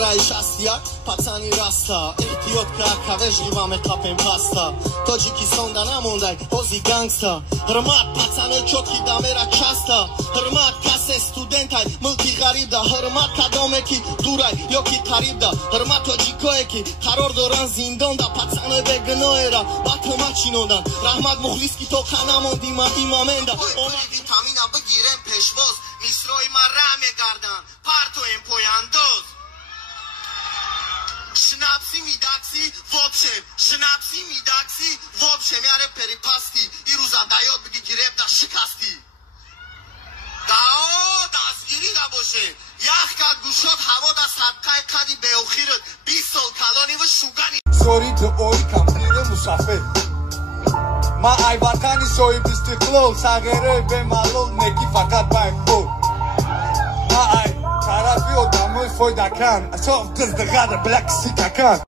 Играешь астия, пацани раста Эhtiyot кар кавежлива мекапем паста Тоджики сонда намондай, пози гангста Hrmat пацаны чотки дамера часта Hrmat касе студентай, мылки гарибда Hrmat кадомеки дурай, ёки тарибда Hrmat тоджикоеки, қарор доран зиндонда Пацаны бегноера, батл мачинондан Раҳмат мухлиски то ханамонди ма имаменда Омад витамина бигирем пешвоз Мисрои ма ра мегардан, партоем пояндоз Шнапси мидакси, вообще, шнапси мидакси, вообще, мяре перепасти, и руза дает бги гиреб да шикасти. Дао, дастгири да боше, ях кад гушот ҳаво да садқай қади беохират, 20 сол калони ва шугани. Sorry to oi камсире мусафир. Ма айватани соҳиби истиқлол, сағираи бемаълул неки фақат байпул. Ма ай тарафи одамои фойдакан, асоқ қиздиғада билак сикакан.